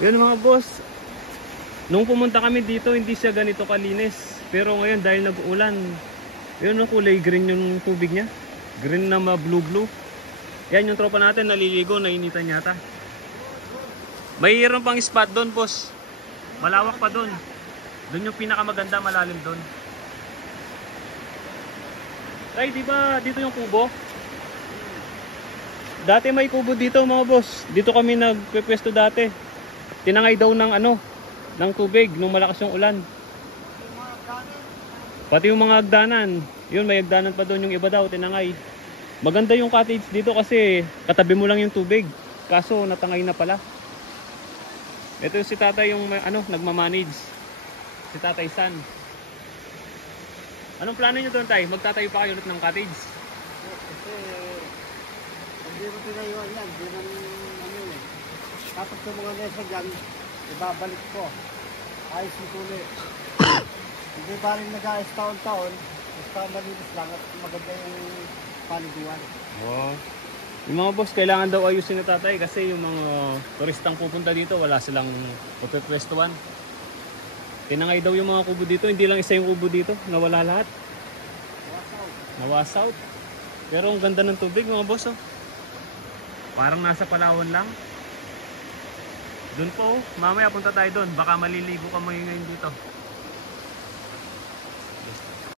Yun mga boss. Nung pumunta kami dito, hindi siya ganito kalinis. Pero ngayon dahil nag-uulan, yun ang kulay green yung tubig niya. Green na ma-blue-blue. Yan yung tropa natin naliligo, nainitan yata. Mayroon pang spot doon, boss. Malawak pa doon. Doon yung pinakamaganda, malalim doon. Ay, di ba dito yung kubo? Dati may kubo dito mga boss. Dito kami nagpwesto dati. Tinangay daw ng ng tubig nung malakas yung ulan. Pati yung mga hagdanan. Yun, may hagdanan pa doon, yung iba daw tinangay. Maganda yung cottage dito kasi katabi mo lang yung tubig. Kaso natangay na pala. Ito yung si tatay yung nagmamanage. Si Tatay San. Anong plano nyo doon, tay? Magtatayo pa kayo ulit ng cottage? Kasi hindi mo tinayuan yan. Hindi naman eh. Tapos yung mga nesa dyan, ibabalik ko. Ayos yung tuli. Hindi ba rin nag-aayos taon-taon. Basta malinis lang at maganda yung paligiwan. Oh. Yung mga boss, kailangan daw ayusin ni tatay kasi yung mga turistang pupunta dito, wala silang pupwestuhan. Tinangay daw yung mga kubo dito, hindi lang isa yung kubo dito, nawala lahat. Nawas out. Pero ang ganda ng tubig mga boss, oh. Parang nasa Palawan lang. Doon po, mamaya punta tayo doon, baka maliligo ka mo ngayon dito.